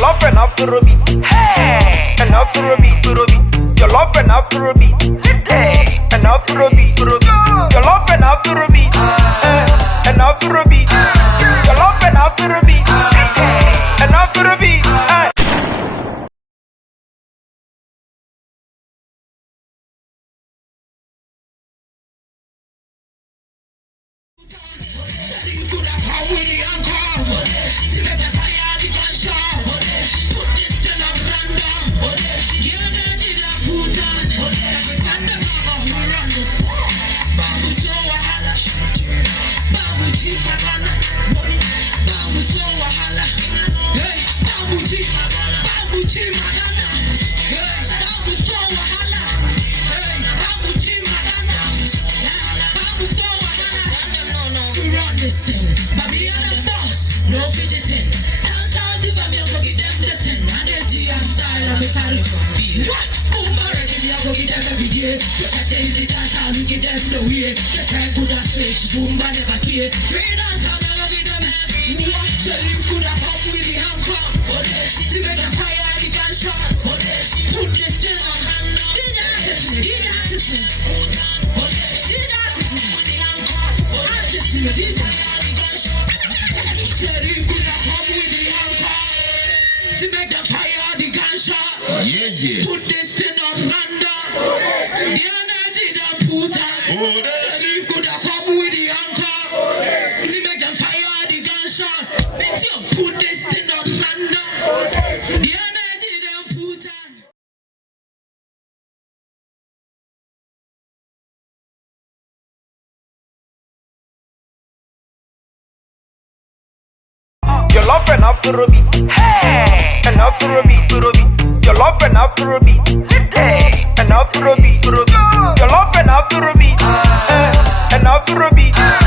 Jollof and Afrobeat. Hey, and Afrobeat. Jollof and Afrobeat. Hey, and Afrobeat. Jollof and Afrobeat. And Afrobeat. Jollof and Afrobeat. Hey, and Afrobeat. No fidgeting. Dance all the family, I'm going to give them the 10. Energy and style, I'm a carry from me. What? Boomba reggae, I'm going to give them every day. Look at them, the dance, I'll give them the way. The track could have switched, boomba never care. Rain dance, I'll never give them every day. What? Sheriff could have come with the handcuff. See me the fire, the gunshot. Put this thing on hand. Did that with the handcuff. Artist in the DJ. Sheriff could have come with the handcuff. See make the fire the gunshot. Yeah. Put this thing on random. The energy that put on. Sheriff could have come with the handcuff. See make the fire the gunshot. Put this thing on random. The energy that put on. Jollof and Afrobeat. Hey, and Afrobeat. Jollof and Afrobeat. Hey, and Afrobeat. Jollof and Afrobeat. And Afrobeat.